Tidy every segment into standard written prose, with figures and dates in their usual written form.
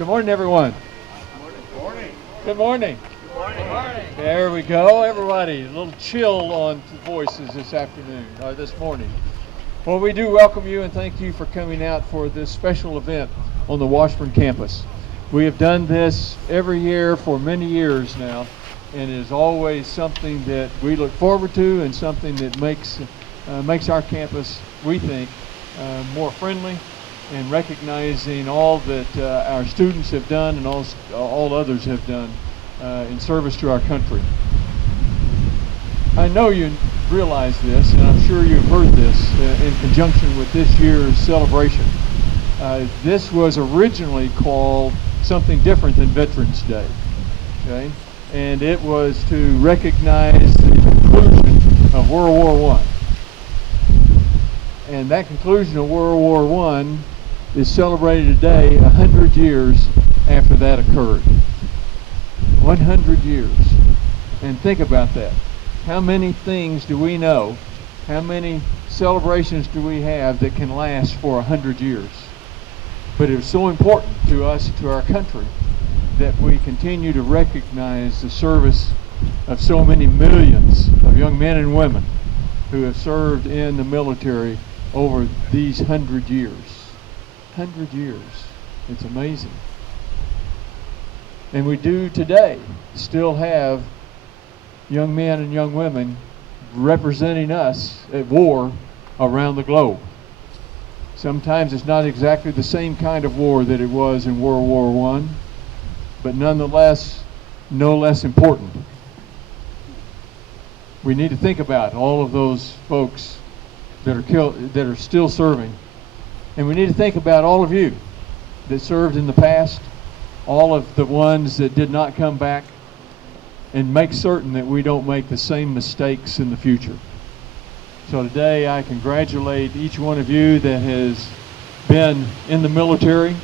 Good morning, everyone. Good morning. Good morning. Good morning. There we go, everybody. A little chill on the voices this afternoon, or this morning. Well, we do welcome you and thank you for coming out for this special event on the Washburn campus. We have done this every year for many years now, and it is always something that we look forward to and something that makes our campus, we think, more friendly, and recognizing all that our students have done and all others have done in service to our country. I know you realize this, and I'm sure you've heard this in conjunction with this year's celebration. This was originally called something different than Veterans Day, okay? And it was to recognize the conclusion of World War I. And that conclusion of World War I is celebrated today 100 years after that occurred. 100 years. And think about that. How many things do we know? How many celebrations do we have that can last for 100 years? But it was so important to us and to our country that we continue to recognize the service of so many millions of young men and women who have served in the military over these 100 years. 100 years. It's amazing. And we do today still have young men and young women representing us at war around the globe. Sometimes it's not exactly the same kind of war that it was in World War I, but nonetheless, no less important. We need to think about all of those folks that are still serving. And we need to think about all of you that served in the past, all of the ones that did not come back, and make certain that we don't make the same mistakes in the future. So today I congratulate each one of you that has been in the military,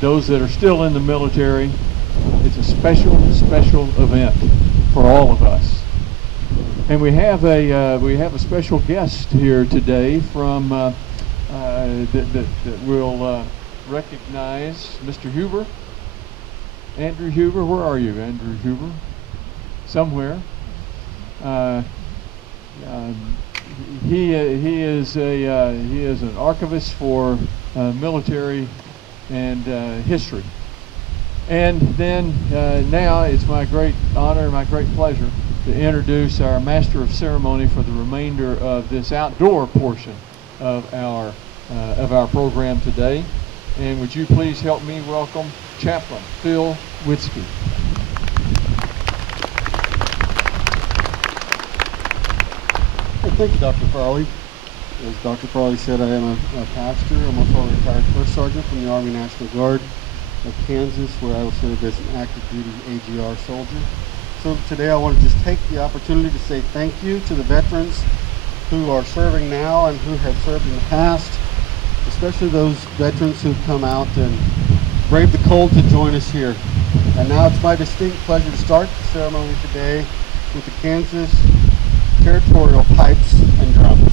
those that are still in the military. It's a special event for all of us. And we have a special guest here today from that we'll recognize, Mr. Huber. Andrew Huber, where are you, Andrew Huber? Somewhere. He is an archivist for military and history. And then now it's my great honor and my great pleasure to introduce our Master of Ceremony for the remainder of this outdoor portion of our program today. And would you please help me welcome Chaplain Phil Witzke. Well, thank you, Dr. Farley. As Dr. Farley said, I am a pastor. I'm also a retired first sergeant from the Army National Guard of Kansas, where I will serve as an active duty AGR soldier. So today I want to just take the opportunity to say thank you to the veterans who are serving now and who have served in the past, especially those veterans who've come out and braved the cold to join us here. And now it's my distinct pleasure to start the ceremony today with the Kansas Territorial Pipes and Drums.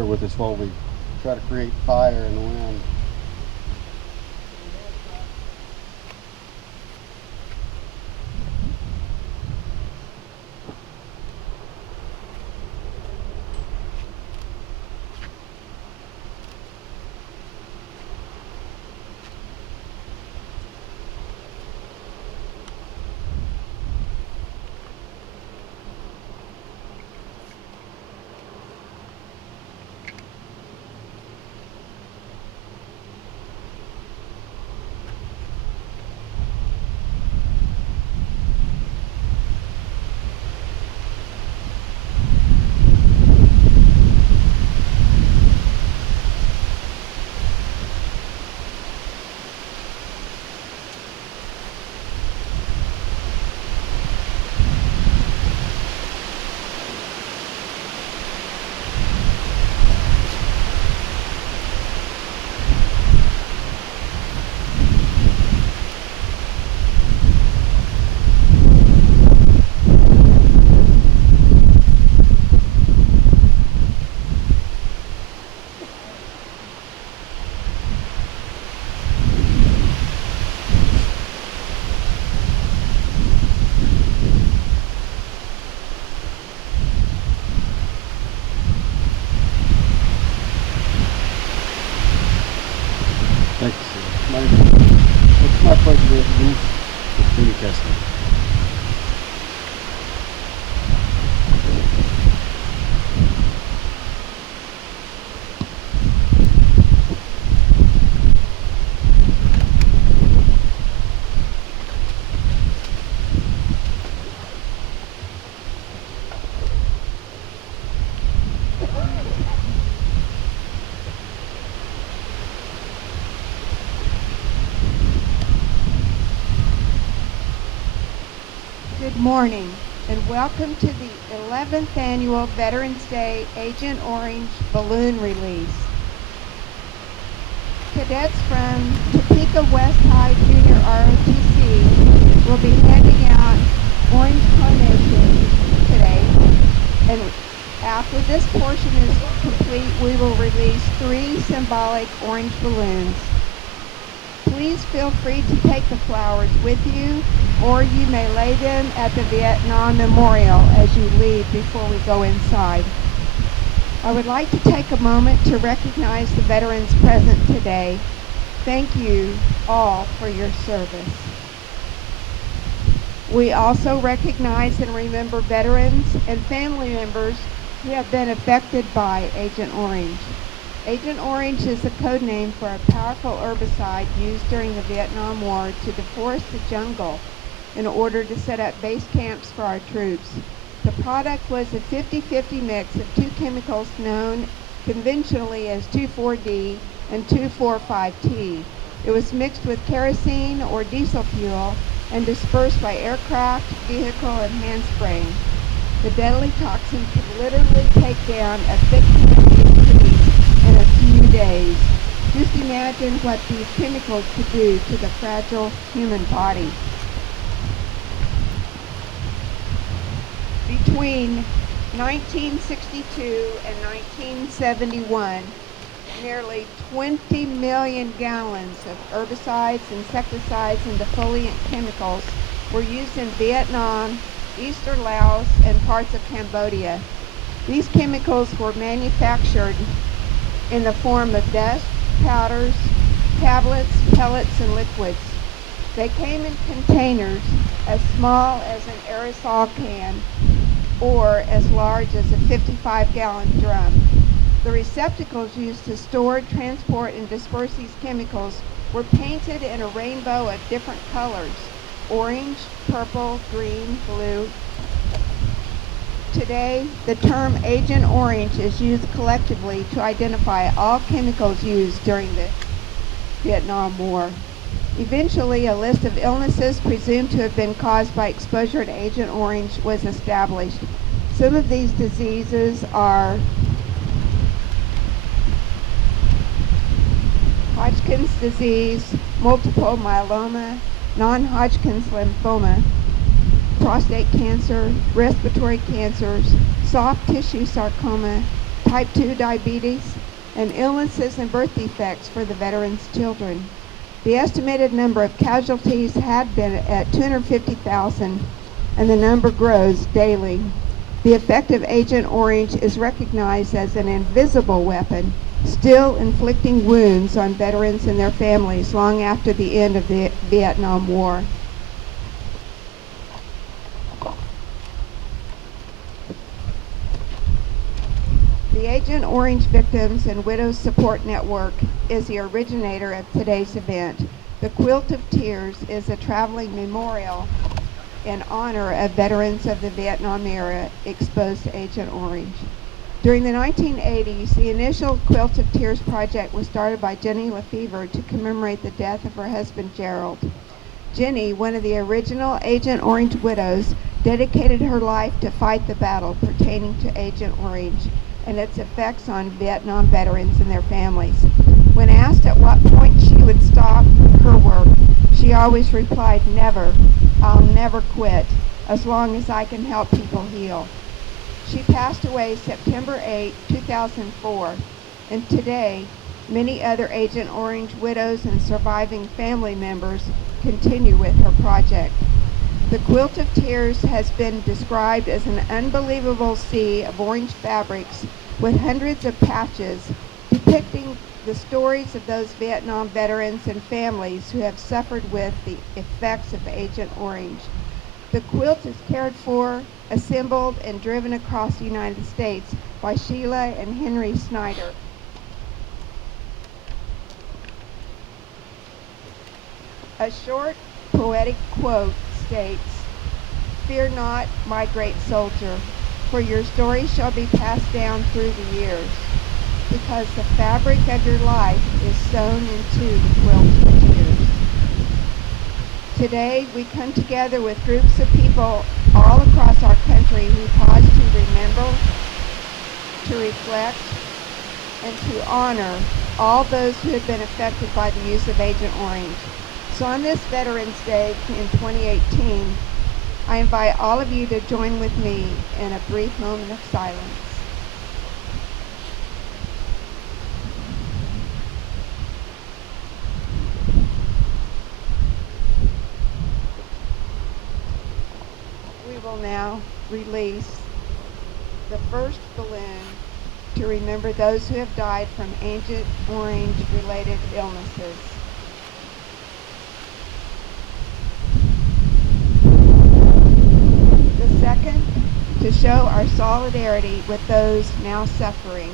share with us while we try to create fire in the wind. Thank you, sir. It's my pleasure to introduce Christina Kessler. Good morning and welcome to the 11th annual Veterans Day Agent Orange balloon release. Cadets from Topeka West High Junior ROTC will be handing out orange carnations today, and after this portion is complete, we will release 3 symbolic orange balloons. Please feel free to take the flowers with you, or you may lay them at the Vietnam Memorial as you leave before we go inside. I would like to take a moment to recognize the veterans present today. Thank you all for your service. We also recognize and remember veterans and family members who have been affected by Agent Orange. Agent Orange is the code name for a powerful herbicide used during the Vietnam War to deforest the jungle in order to set up base camps for our troops. The product was a 50-50 mix of 2 chemicals known conventionally as 2,4-D and 2,4,5-T. It was mixed with kerosene or diesel fuel and dispersed by aircraft, vehicle, and hand spraying. The deadly toxin could literally take down a thick connected tree in a few days. Just imagine what these chemicals could do to the fragile human body. Between 1962 and 1971, nearly 20 million gallons of herbicides, insecticides, and defoliant chemicals were used in Vietnam, eastern Laos, and parts of Cambodia. These chemicals were manufactured in the form of dust, powders, tablets, pellets, and liquids. They came in containers as small as an aerosol can or as large as a 55-gallon drum. The receptacles used to store, transport, and disperse these chemicals were painted in a rainbow of different colors: orange, purple, green, blue. Today, the term Agent Orange is used collectively to identify all chemicals used during the Vietnam War. Eventually, a list of illnesses presumed to have been caused by exposure to Agent Orange was established. Some of these diseases are Hodgkin's disease, multiple myeloma, non-Hodgkin's lymphoma, prostate cancer, respiratory cancers, soft tissue sarcoma, type 2 diabetes, and illnesses and birth defects for the veterans' children. The estimated number of casualties had been at 250,000, and the number grows daily. The effect of Agent Orange is recognized as an invisible weapon, still inflicting wounds on veterans and their families long after the end of the Vietnam War. The Agent Orange Victims and Widows Support Network is the originator of today's event. The Quilt of Tears is a traveling memorial in honor of veterans of the Vietnam era exposed to Agent Orange. During the 1980s, the initial Quilt of Tears project was started by Jenny Lefevre to commemorate the death of her husband, Gerald. Jenny, one of the original Agent Orange widows, dedicated her life to fight the battle pertaining to Agent Orange and its effects on Vietnam veterans and their families. When asked at what point she would stop her work, she always replied, "Never. I'll never quit, as long as I can help people heal." She passed away September 8, 2004, and today, many other Agent Orange widows and surviving family members continue with her project. The Quilt of Tears has been described as an unbelievable sea of orange fabrics with hundreds of patches depicting the stories of those Vietnam veterans and families who have suffered with the effects of Agent Orange. The quilt is cared for, assembled, and driven across the United States by Sheila and Henry Snyder. A short poetic quote states, "Fear not, my great soldier, for your story shall be passed down through the years, because the fabric of your life is sewn into the quilt of tears." Today, we come together with groups of people all across our country who pause to remember, to reflect, and to honor all those who have been affected by the use of Agent Orange. So on this Veterans Day in 2018, I invite all of you to join with me in a brief moment of silence. We will now release the first balloon to remember those who have died from Agent Orange related illnesses. The second, to show our solidarity with those now suffering.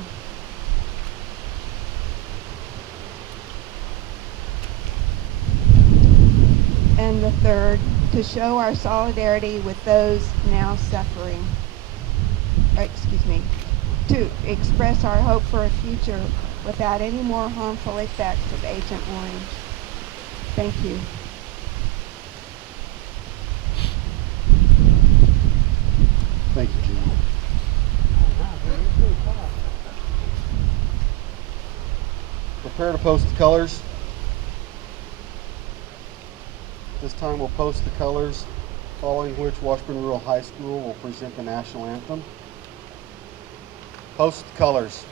And the third, to show our solidarity with those now suffering. To express our hope for a future without any more harmful effects of Agent Orange. Thank you. Thank you, Jean. Prepare to post the colors. This time we'll post the colors, following which Washburn Rural High School will present the national anthem. Post the colors.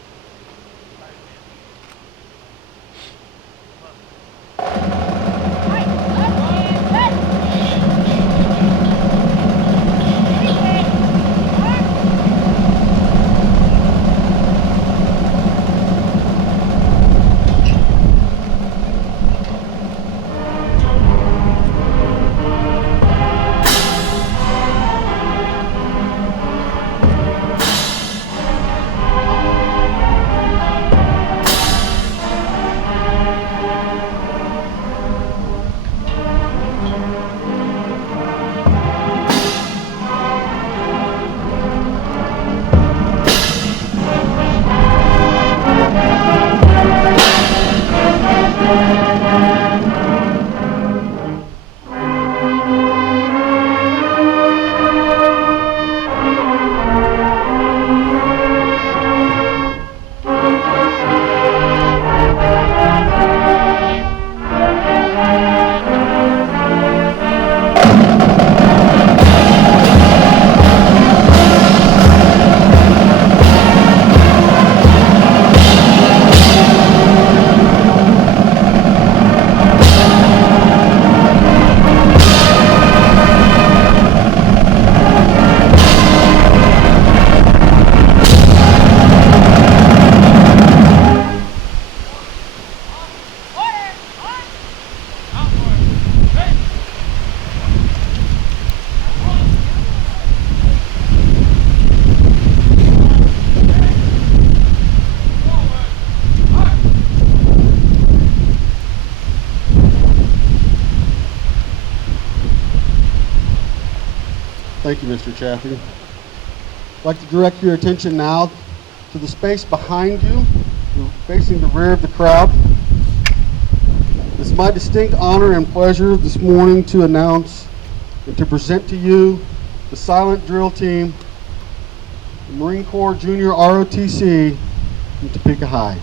Thank you, Mr. Chaffee. I'd like to direct your attention now to the space behind you, facing the rear of the crowd. It's my distinct honor and pleasure this morning to announce and to present to you the silent drill team, the Marine Corps Junior ROTC in Topeka High.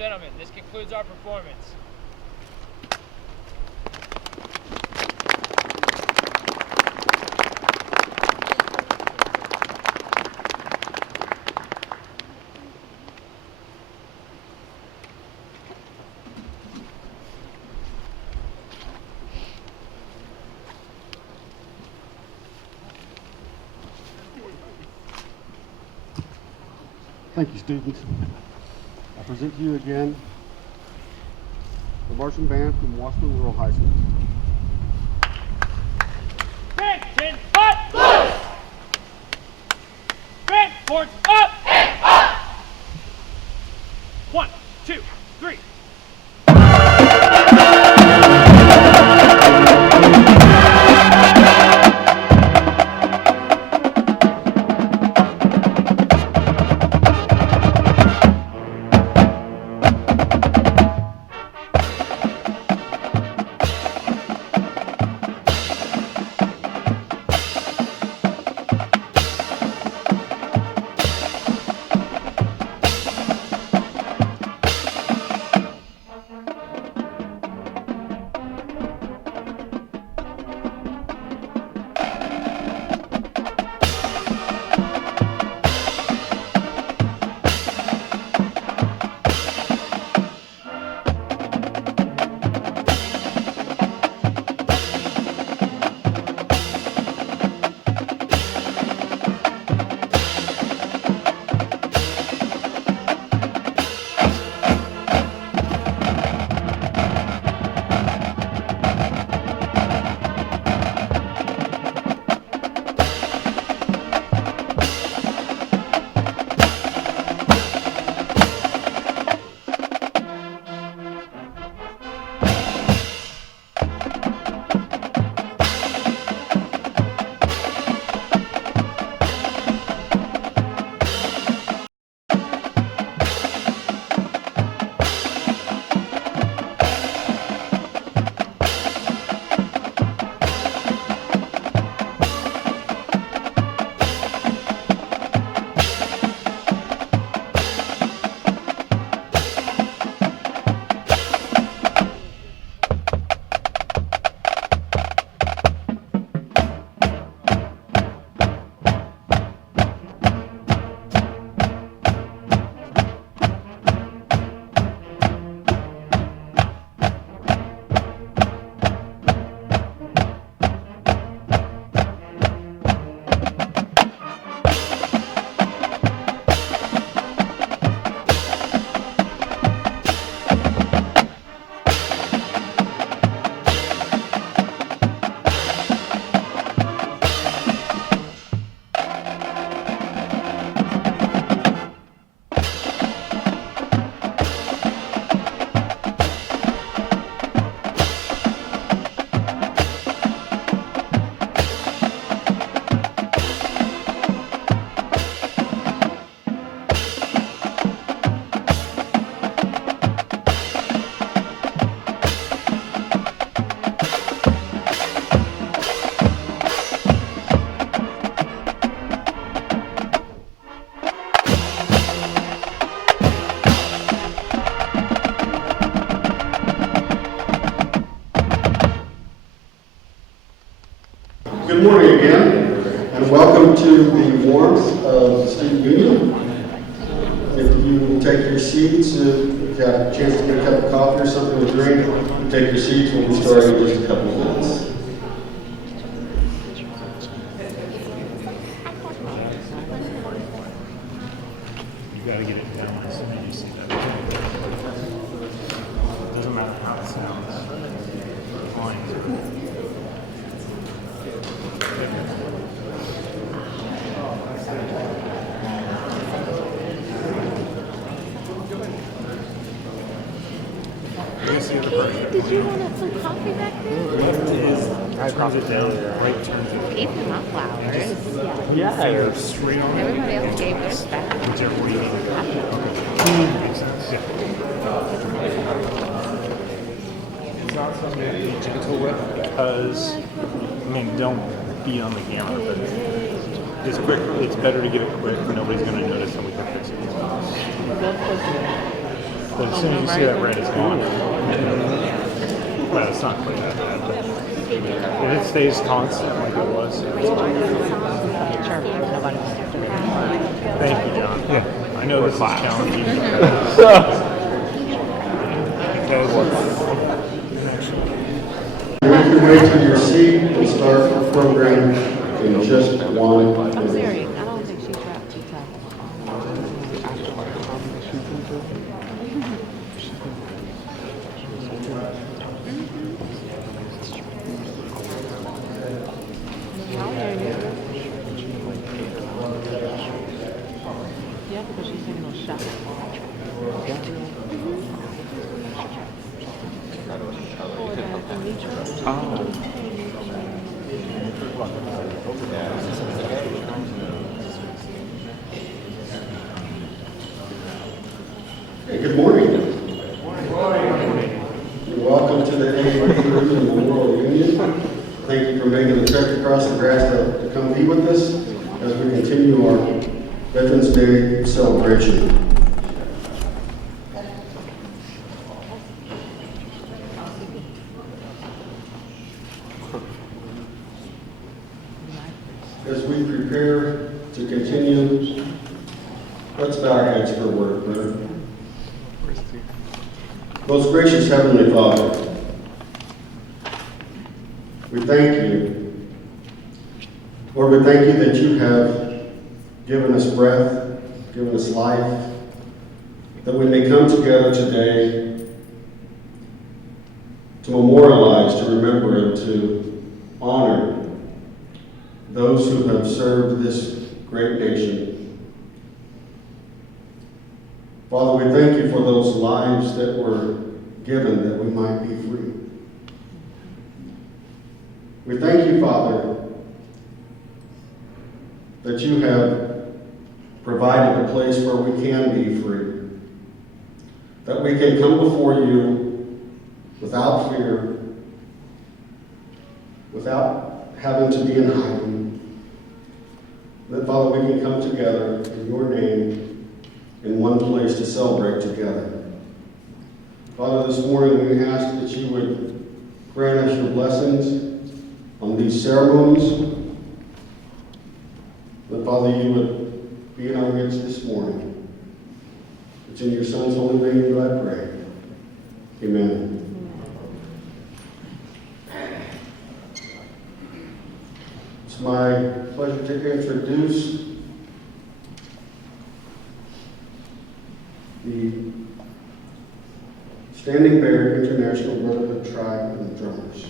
gentlemen, this concludes our performance. Thank you, students. I present to you again the marching band from Washburn Rural High School. Attention, hut! Loose! Transports up! And up! 1, 2, 3. Good morning again, and welcome to the warmth of the Student Union. If you will take your seats, if you've got a chance to get a cup of coffee or something to drink, take your seats. We'll be starting in just a couple of minutes. You gotta get it down as soon as you see that. It doesn't matter how it sounds. Fine. Did you want some coffee back there? I turns it down, right turns it. Gave them my flowers. Yeah. Finger straight on Everybody else gave theirs back. whichever way you need it. Makes sense. Yeah. Because, I mean, don't be on the camera, but it's quick. It's better to get it quick. Nobody's going to notice and we can fix it. But as soon as you see that red, it's gone. Well, it's not quite that bad, but if it stays constant like it was. Thank you, John. Yeah. I know this is challenging. Make your way to your seat and start the program in just 1 minute. I'm serious. I don't think she's wrapped too tight. Yeah, because she's taking those shots. Hey, good morning. Welcome to the 8th Cruise Memorial Union. Thank you for making the trek across the grass to come be with us as we continue our Veterans Day celebration. As we prepare to continue, let's bow our heads for a word of prayer. Most gracious Heavenly Father, we thank you. Lord, we thank you that you have given us breath, given us life, that we may come together today to memorialize, to remember, and to honor those who have served this great nation. Father, we thank you for those lives that were given that we might be free. We thank you, Father, that you have provided a place where we can be free, that we can come before you without fear, without having to be in hiding, that, Father, we can come together in your name in one place to celebrate together. Father, this morning we ask that you would grant us your blessings on these ceremonies. That, Father, you would be in our midst this morning. It's in your Son's holy name do I pray. Amen. It's my pleasure to introduce the Standing Bear International Brotherhood Tribe and the Drummers.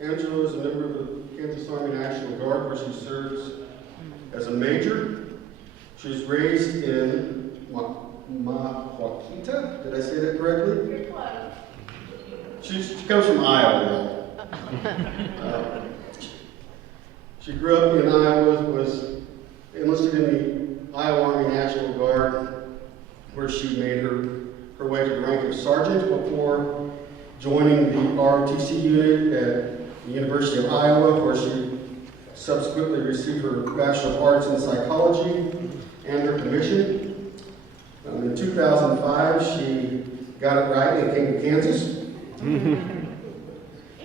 Angela is a member of the Kansas Army National Guard, where she serves as a major. She was raised in Maquoketa. Did I say that correctly? You're close. She comes from Iowa. She grew up in Iowa, was enlisted in the Iowa Army National Guard, where she made her way to the rank of sergeant before joining the ROTC unit at the University of Iowa, where she subsequently received her Bachelor of Arts in Psychology and her commission. In 2005, she got it right and came to Kansas.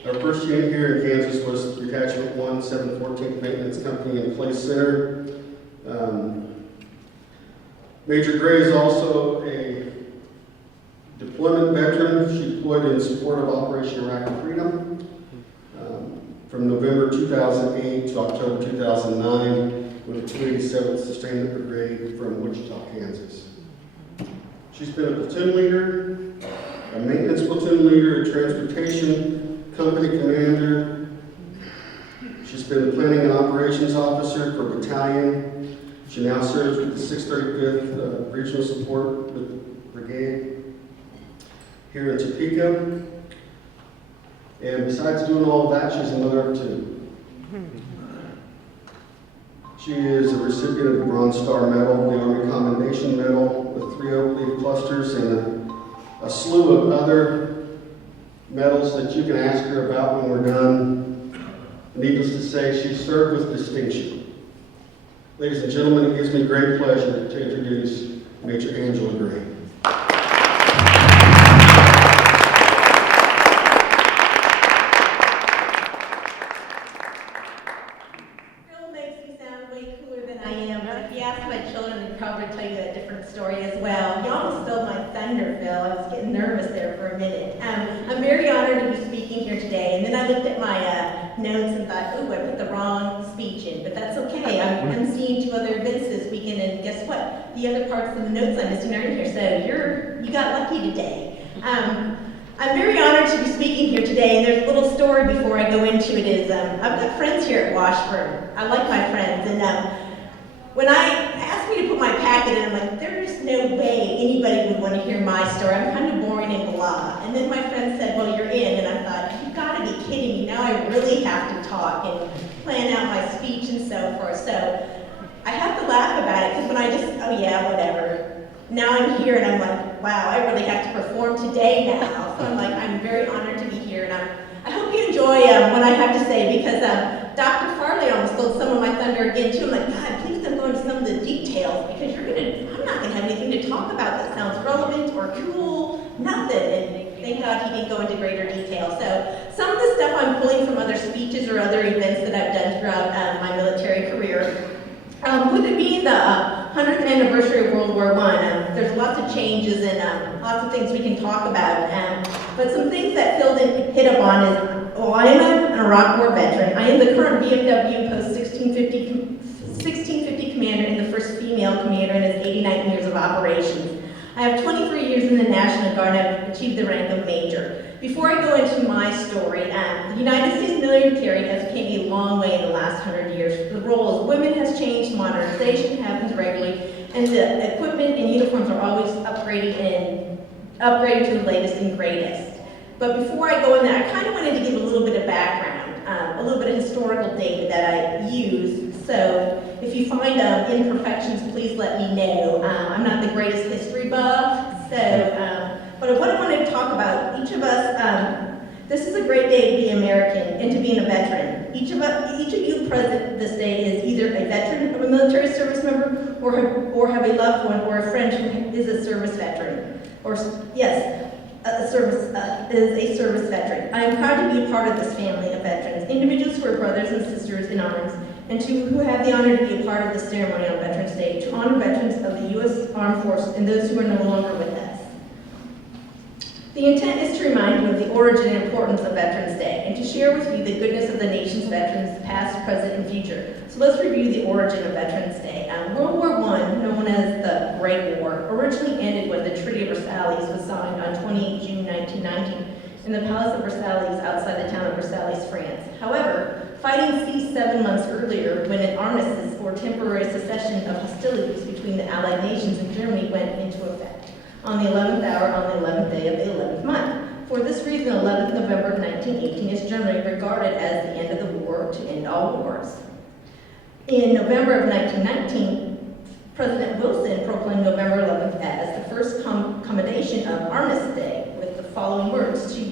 Our first unit here in Kansas was Detachment 1, 714th Maintenance Company in Place Center. Major Gray is also a deployment veteran. She deployed in support of Operation Iraqi Freedom from November 2008 to October 2009 with the 287th Sustainment Brigade from Wichita, Kansas. She's been a platoon leader, a maintenance platoon leader, a transportation company commander. She's been a planning and operations officer for battalion. She now serves with the 635th Regional Support Brigade here in Topeka. And besides doing all of that, she's a mother of two. She is a recipient of the Bronze Star Medal, the Army Commendation Medal, with 3 oak leaf clusters, and a slew of other medals that you can ask her about when we're done. Needless to say, she served with distinction. Ladies and gentlemen, it gives me great pleasure to introduce Major Angela Gray. Phil makes me sound way cooler than I am, but if you ask my children, they'd probably tell you a different story as well. You almost stole my thunder, Phil. I was getting nervous there for a minute. I'm very honored to be speaking here today, and then I looked at my notes and thought, ooh, I put the wrong speech in, but that's okay. I'm seeing 2 other events this weekend, and guess what? The other parts of the notes I'm missing are in here, so you got lucky today. I'm very honored to be speaking here today, and there's a little story before I go into it. I've got friends here at Washburn. I like my friends, and when I asked me to put my packet in, I'm like, there's no way anybody would want to hear my story. I'm kind of boring and blah. And then my friend said, well, you're in, and I thought, you've got to be kidding me. Now I really have to talk and plan out my speech and so forth. So I have to laugh about it, because when I just, oh yeah, whatever. Now I'm here and I'm like, wow, I really have to perform today now. So I'm like, I'm very honored to be here, and I hope you enjoy what I have to say, because Dr. Farley almost stole some of my thunder again too. I'm like, God, please don't go into some of the details, because I'm not gonna have anything to talk about that sounds relevant or cool, nothing. And thank God he didn't go into greater detail. So some of the stuff I'm pulling from other speeches or other events that I've done throughout my military career. With it being the 100th anniversary of World War I, there's lots of changes and lots of things we can talk about. But some things that Phil didn't hit up on is, well, I am an Iraq War veteran. I am the current VFW Post 1650 commander and the first female commander in his 89 years of operations. I have 23 years in the National Guard and I've achieved the rank of major. Before I go into my story, the United States military has came a long way in the last 100 years. The role of women has changed, modernization happens regularly, and the equipment and uniforms are always upgraded to the latest and greatest. But before I go in there, I kind of wanted to give a little bit of background, a little bit of historical data that I use. So if you find imperfections, please let me know. I'm not the greatest history buff, but what I wanted to talk about, each of us, this is a great day to be American and to be a veteran. Each of you present this day is either a veteran of a military service member or have a loved one or a friend who is a service veteran. Is a service veteran. I am proud to be a part of this family of veterans, individuals who are brothers and sisters in arms, and who have the honor to be a part of the ceremony on Veterans Day, to honor veterans of the U.S. Armed Forces and those who are no longer with us. The intent is to remind you of the origin and importance of Veterans Day, and to share with you the goodness of the nation's veterans, past, present, and future. So let's review the origin of Veterans Day. World War I, known as the Great War, originally ended when the Treaty of Versailles was signed on 28 June 1919. in the Palace of Versailles outside the town of Versailles, France. However, fighting ceased 7 months earlier when an armistice or temporary cessation of hostilities between the Allied nations and Germany went into effect on the 11th hour on the 11th day of the 11th month. For this reason, 11th November 1918 is generally regarded as the end of the war to end all wars. In November of 1919, President Wilson proclaimed November 11th as the first commendation of Armistice Day with the following words: "To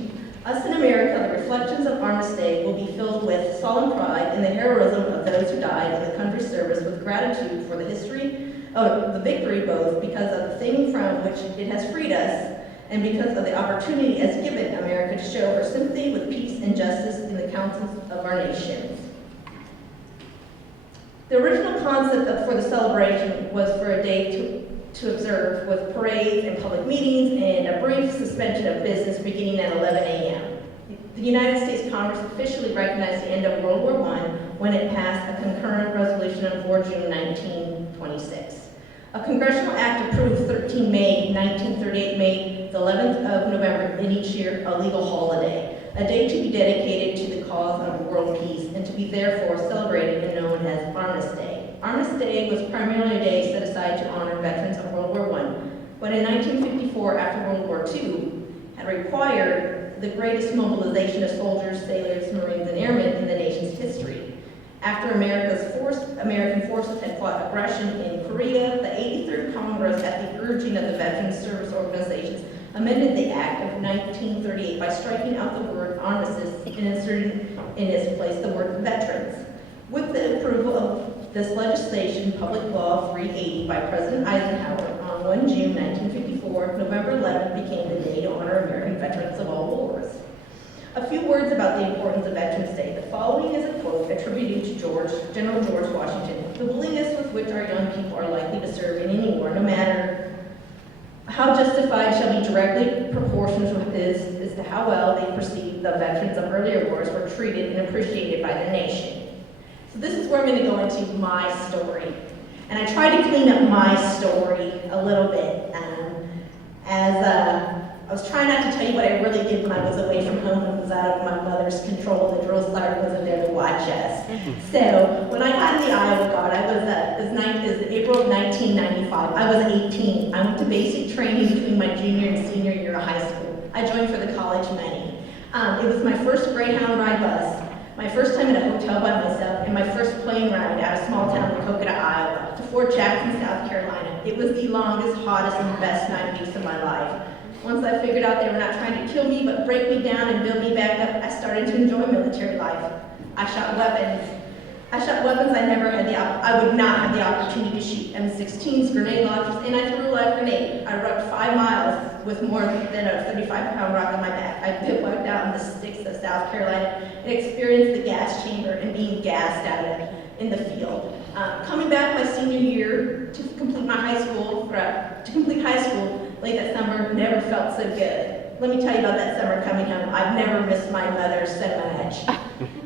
us in America, the reflections of Armistice Day will be filled with solemn pride in the heroism of those who died in the country's service, with gratitude for the history of the victory, both because of the thing from which it has freed us and because of the opportunity it has given America to show her sympathy with peace and justice in the councils of our nations." The original concept for the celebration was for a day to observe with parades and public meetings and a brief suspension of business beginning at 11 a.m. The United States Congress officially recognized the end of World War I when it passed a concurrent resolution on 4 June 1926. A congressional act approved 13 May 1938 made the 11th of November in each year a legal holiday, a day to be dedicated to the cause of world peace and to be therefore celebrated and known as Armistice Day. Armistice Day was primarily a day set aside to honor veterans of World War I, but in 1954, after World War II had required the greatest mobilization of soldiers, sailors, Marines, and airmen in the nation's history. After American forces had fought aggression in Korea, the 83rd Congress, at the urging of the Veterans Service Organizations, amended the Act of 1938 by striking out the word armistice and inserting in its place the word veterans. With the approval of this legislation, Public Law 380 by President Eisenhower on 1 June 1954, November 11th became the day to honor American veterans of all wars. A few words about the importance of Veterans Day. The following is a quote attributed to General George Washington: "The willingness with which our young people are likely to serve in any war, no matter how justified, shall be directly proportional as to how well they perceive the veterans of earlier wars were treated and appreciated by the nation." So this is where I'm going to go into my story. And I tried to clean up my story a little bit I was trying not to tell you what I really did when I was away from home and was out of my mother's control. The drill sergeant wasn't there to watch us. So when I got in the Iowa Guard, it was April of 1995. I was 18. I went to basic training between my junior and senior year of high school. I joined for the college money. It was my first Greyhound ride bus, my first time in a hotel by myself, and my first plane ride out of small town Kokota, Iowa, to Fort Jackson, South Carolina. It was the longest, hottest, and best 9 weeks of my life. Once I figured out they were not trying to kill me, but break me down and build me back up, I started to enjoy military life. I shot weapons I would not have the opportunity to shoot: M16s, grenade launchers, and I threw a live grenade. I rucked 5 miles with more than a 35-pound rock on my back. I bivouacked out in the sticks of South Carolina and experienced the gas chamber and being gassed out in the field. Coming back my senior year to complete high school late that summer never felt so good. Let me tell you about that summer coming home. I've never missed my mother so much.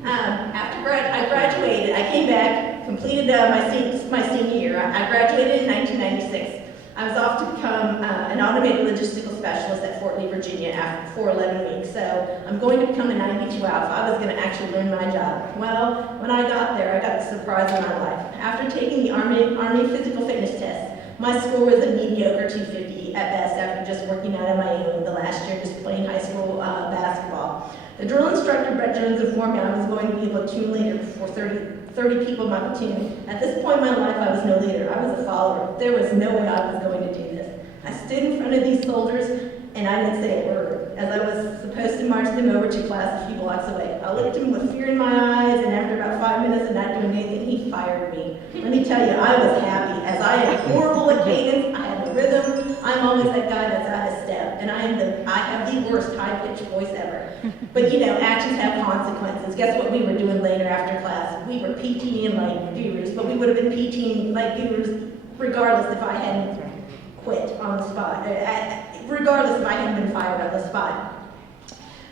After I graduated, I came back, completed my senior year. I graduated in 1996. I was off to become an automated logistical specialist at Fort Lee, Virginia for 11 weeks. So I'm going to become a 92 Alpha. I was going to actually learn my job. Well, when I got there, I got the surprise of my life. After taking the Army physical fitness test, my score was a mediocre 250 at best after just working out on my own the last year, just playing high school basketball. The drill instructor, Brett Jones, informed me I was going to be a platoon leader for 30 people in my platoon. At this point in my life, I was no leader. I was a follower. There was no way I was going to do this. I stood in front of these soldiers, and I didn't say a word, as I was supposed to march them over to class a few blocks away. I looked at him with fear in my eyes, and after about 5 minutes of not doing anything, he fired me. Let me tell you, I was happy, as I am horrible at cadence. I have a rhythm. I'm always that guy that's out of step, and I have the worst high-pitched voice ever. But actions have consequences. Guess what we were doing later after class? We were PTing like gurus, but we would have been PTing like gurus regardless if I hadn't quit on the spot, regardless if I hadn't been fired on the spot.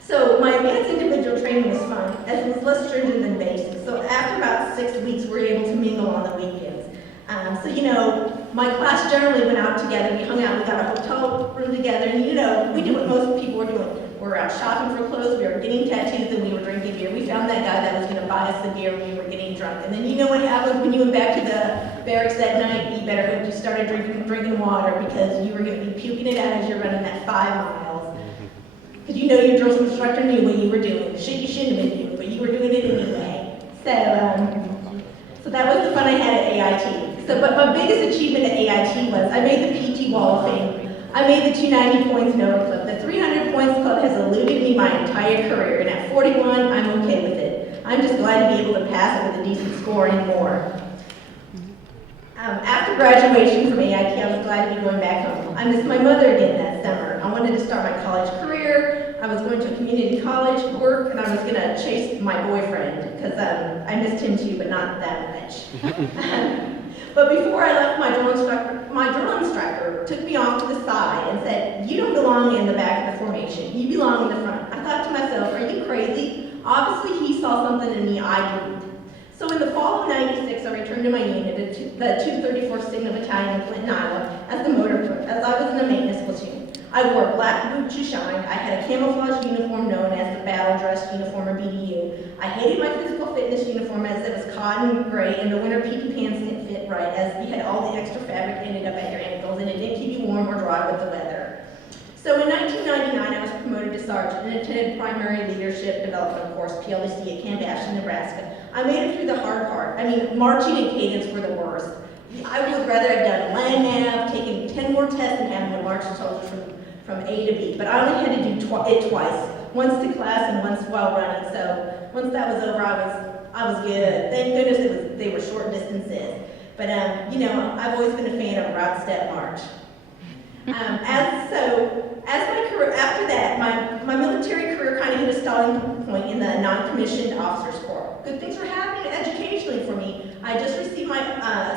So my advanced individual training was fun, as it was less stringent than basic. So after about 6 weeks, we were able to mingle on the weekends. My class generally went out together. We hung out, we got a hotel room together, and we did what most people were doing. were out shopping for clothes, we were getting tattoos, and we were drinking beer. We found that guy that was gonna buy us the beer when we were getting drunk. And then you know what happened when you went back to the barracks that night? You better hope you started drinking water because you were gonna be puking it out as you're running that 5 miles. Because you know your drill instructor knew what you were doing. Shit you shouldn't have been doing, but you were doing it anyway. So that was the fun I had at AIT. But my biggest achievement at AIT was I made the PT Wall of Fame. I made the 290 points NOVA Club. The 300 points club has eluded me my entire career, and at 41, I'm okay with it. I'm just glad to be able to pass it with a decent score anymore. After graduation from AIT, I was glad to be going back home. I missed my mother again that summer. I wanted to start my college career. I was going to a community college work, and I was going to chase my boyfriend, because I missed him too, but not that much. But before I left, my drill instructor took me off to the side and said, "You don't belong in the back of the formation. You belong in the front." I thought to myself, are you crazy? Obviously, he saw something in me I didn't. So in the fall of '96, I returned to my unit, the 234th Signal Battalion in Clinton, Iowa, as I was in the maintenance platoon. I wore black boots to shine. I had a camouflage uniform known as the battle dress uniform, or BDU. I hated my physical fitness uniform as it was cotton gray and the winter peaky pants didn't fit right, as you had all the extra fabric ended up at your ankles and it didn't keep you warm or dry with the weather. So in 1999, I was promoted to sergeant and attended primary leadership development course, PLDC, at Camp Ashton, Nebraska. I made it through the hard part. I mean, marching and cadence were the worst. I would rather have done land nav, taken 10 more tests, and having to march soldiers from A to B. But I only had to do it twice, once to class and once while running. So once that was over, I was good. Thank goodness they were short distances. But you know, I've always been a fan of route step march. After that, my military career kind of hit a stalling point in the non-commissioned officers corps. Good things were happening educationally for me. I just received my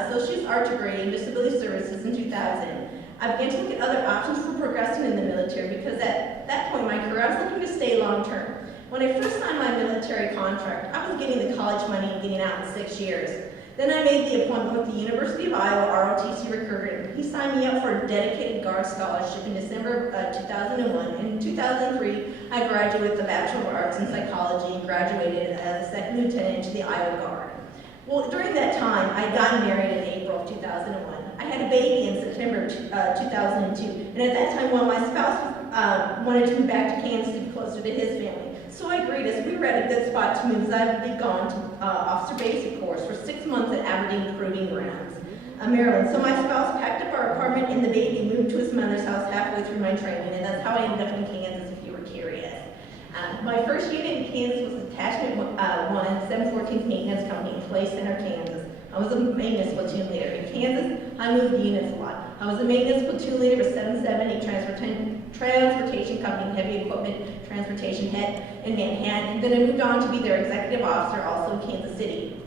associate's art degree in disability services in 2000. I began to look at other options for progressing in the military because at that point in my career, I was looking to stay long term. When I first signed my military contract, I was getting the college money and getting out in 6 years. Then I made the appointment with the University of Iowa ROTC recruiter. He signed me up for a dedicated Guard scholarship in December 2001. In 2003, I graduated with the Bachelor of Arts in Psychology and graduated as a second lieutenant into the Iowa Guard. Well, during that time, I got married in April of 2001. I had a baby in September 2002, and at that time, my spouse wanted to move back to Kansas to be closer to his family. So I agreed, as we were at a good spot to move, as I've been gone to officer basic course for 6 months at Aberdeen Proving Grounds, Maryland. So my spouse packed up our apartment and the baby moved to his mother's house halfway through my training, and that's how I ended up in Kansas, if you were curious. My first unit in Kansas was Attachment 1, 714th Maintenance Company in Clay Center, Kansas. I was a maintenance platoon leader. In Kansas, I moved units a lot. I was a maintenance platoon leader with 770 Transportation Company, heavy equipment transportation head in Manhattan, and then I moved on to be their executive officer also in Kansas City.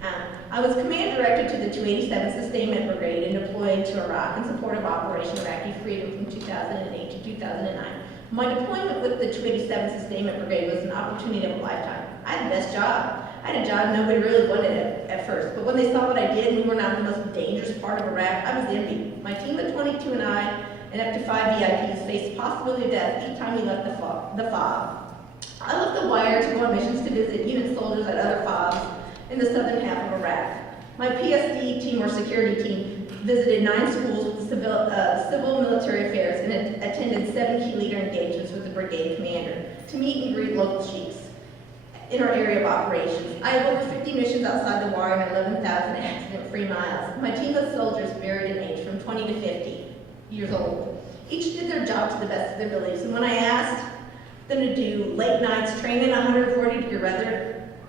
I was command director to the 287th Sustainment Brigade and deployed to Iraq in support of Operation Iraqi Freedom from 2008 to 2009. My deployment with the 287th Sustainment Brigade was an opportunity of a lifetime. I had the best job. I had a job nobody really wanted at first, but when they saw what I did, we were not the most dangerous part of Iraq. I was envied. My team of 22 and I, and up to 5 VIPs, faced the possibility of death each time we left the FOB. I left the wire to go on missions to visit unit soldiers at other FOBs in the southern half of Iraq. My PSD team, or security team, visited 9 schools with civil military affairs and attended 7 key leader engagements with the brigade commander to meet and greet local chiefs in our area of operations. I have over 50 missions outside the wire and 11,000 accident-free miles. My team of soldiers varied in age from 20 to 50 years old. Each did their job to the best of their abilities, and when I asked them to do late nights, train in 140-degree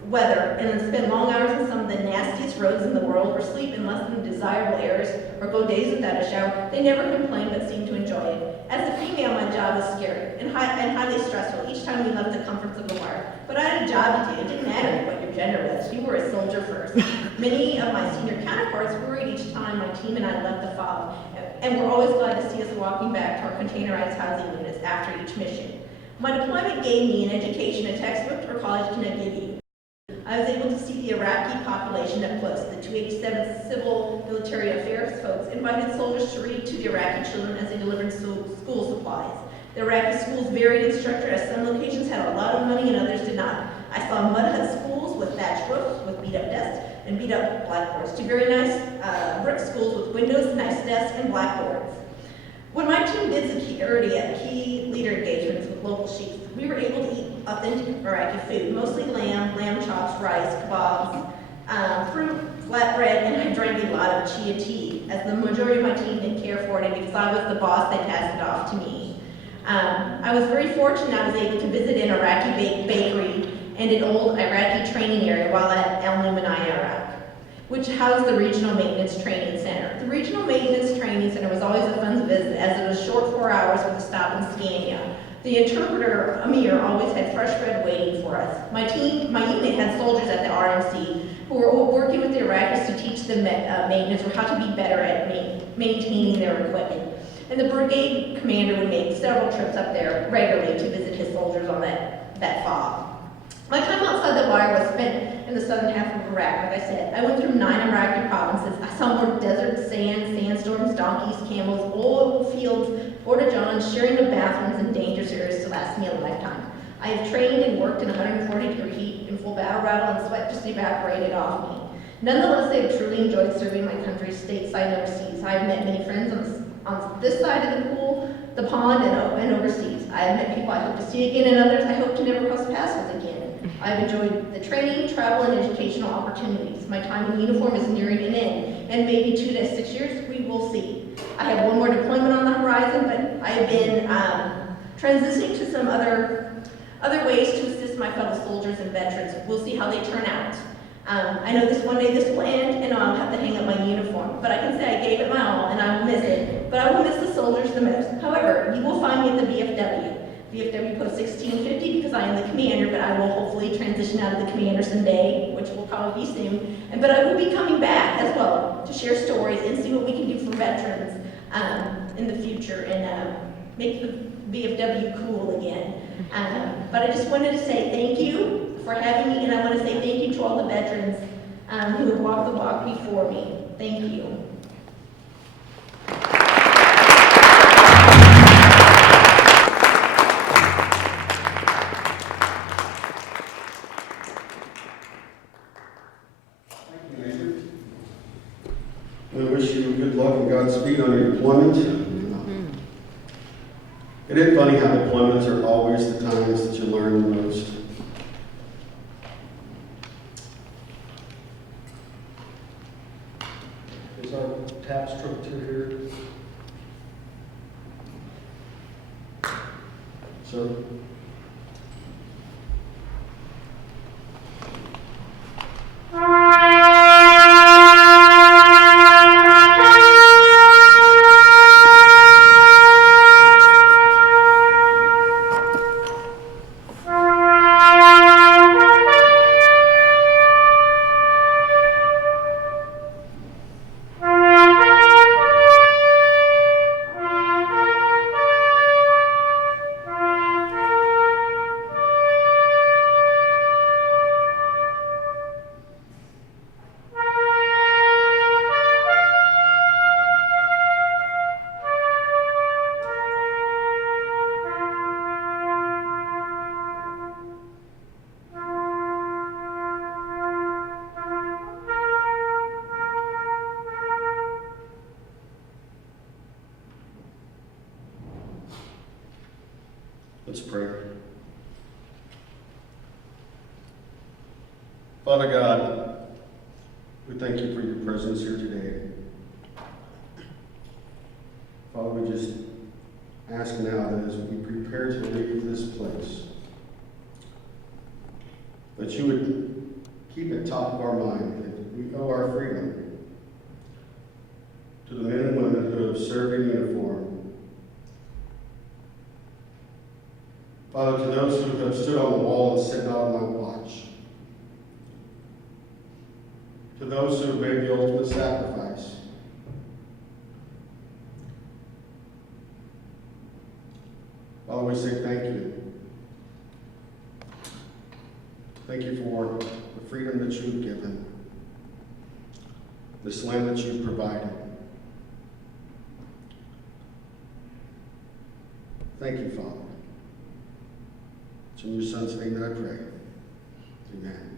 weather, and then spend long hours on some of the nastiest roads in the world, or sleep in less than desirable areas, or go days without a shower, they never complained but seemed to enjoy it. As a female, my job was scary and highly stressful each time we left the comforts of the wire. But I had a job to do. It didn't matter what your gender was. You were a soldier first. Many of my senior counterparts worried each time my team and I left the FOB, and were always glad to see us walking back to our containerized housing units after each mission. My deployment gave me an education a textbook or college cannot give you. I was able to see the Iraqi population up close. The 287th Civil Military Affairs folks invited soldiers to read to the Iraqi children as they delivered school supplies. The Iraqi schools varied in structure, as some locations had a lot of money and others did not. I saw mud hut schools with thatched roofs, with beat-up desks and beat-up blackboards, to very nice brick schools with windows, nice desks, and blackboards. When my team did security at key leader engagements with local chiefs, we were able to eat authentic Iraqi food, mostly lamb chops, rice, kebabs, fruit, flatbread, and I drank a lot of chia tea, as the majority of my team didn't care for it, and because I was the boss, they passed it off to me. I was very fortunate I was able to visit an Iraqi bakery and an old Iraqi training area while at alumni Iraq, which housed the Regional Maintenance Training Center. The Regional Maintenance Training Center was always a fun visit, as it was short 4 hours with a stop in Scania. The interpreter, Amir, always had fresh bread waiting for us. My unit had soldiers at the RMC who were working with the Iraqis to teach them maintenance or how to be better at maintaining their equipment. And the brigade commander would make several trips up there regularly to visit his soldiers on that FOB. My time outside the wire was spent in the southern half of Iraq, like I said. I went through 9 Iraqi provinces. I saw more desert, sand, sandstorms, donkeys, camels, oil fields, porta-johns, sharing of bathrooms, and dangerous areas to last me a lifetime. I have trained and worked in 140-degree heat in full battle rattle, and sweat just evaporated off me. Nonetheless, I have truly enjoyed serving my country stateside and overseas. I have met many friends on this side of the pool, the pond, and overseas. I have met people I hope to see again, and others I hope to never cross paths with again. I've enjoyed the training, travel, and educational opportunities. My time in uniform is nearing an end, and maybe 2 to 6 years, we will see. I have one more deployment on the horizon, but I have been transitioning to some other ways to assist my fellow soldiers and veterans. We'll see how they turn out. I know one day this will end, and I'll have to hang up my uniform, but I can say I gave it my all, and I will miss it. But I will miss the soldiers the most. However, you will find me at the VFW post 1650, because I am the commander, but I will hopefully transition out of the commander someday, which will probably be soon. But I will be coming back as well to share stories and see what we can do for veterans in the future and make the VFW cool again. But I just wanted to say thank you for having me, and I want to say thank you to all the veterans who have walked the walk before me. Thank you. I wish you good luck and Godspeed on your deployment. It is funny how deployments are always the times that you learn the most. Is our tap structure here? Sir? Let's pray. Father God, we thank you for your presence here today. Father, we just ask now that as we prepare to leave this place, that you would keep at top of our mind that we owe our freedom to the men and women who have served in uniform. Father, to those who have stood on the wall and said, "Not on my watch." To those who have made the ultimate sacrifice. Father, we say thank you. Thank you for the freedom that you've given, this land that you've provided. Thank you, Father. It's in your Son's name that I pray. Amen.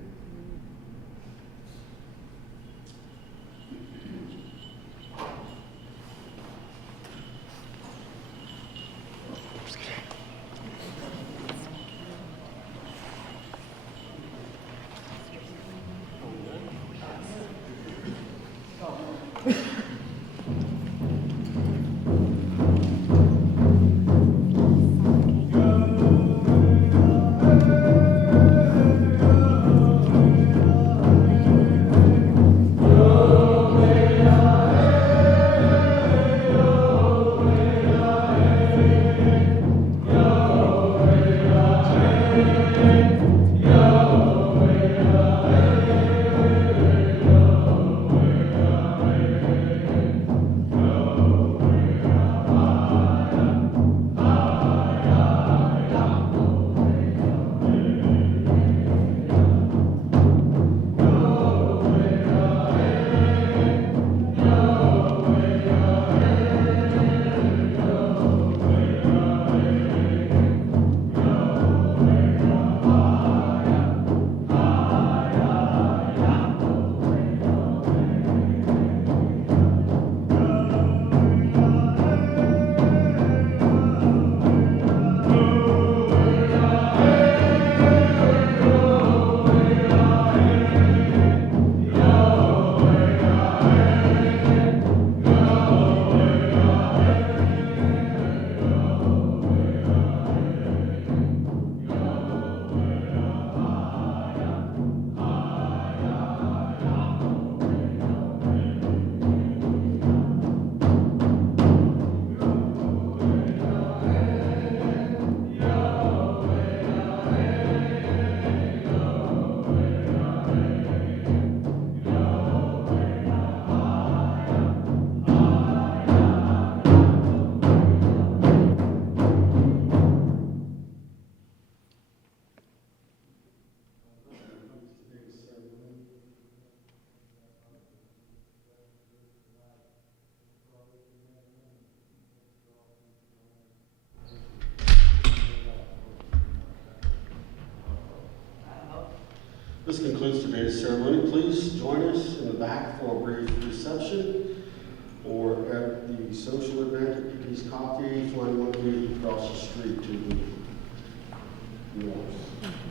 This concludes today's ceremony. Please join us in the back for a brief reception or at the social event at Piggy's Coffee, 21 across the street to the north.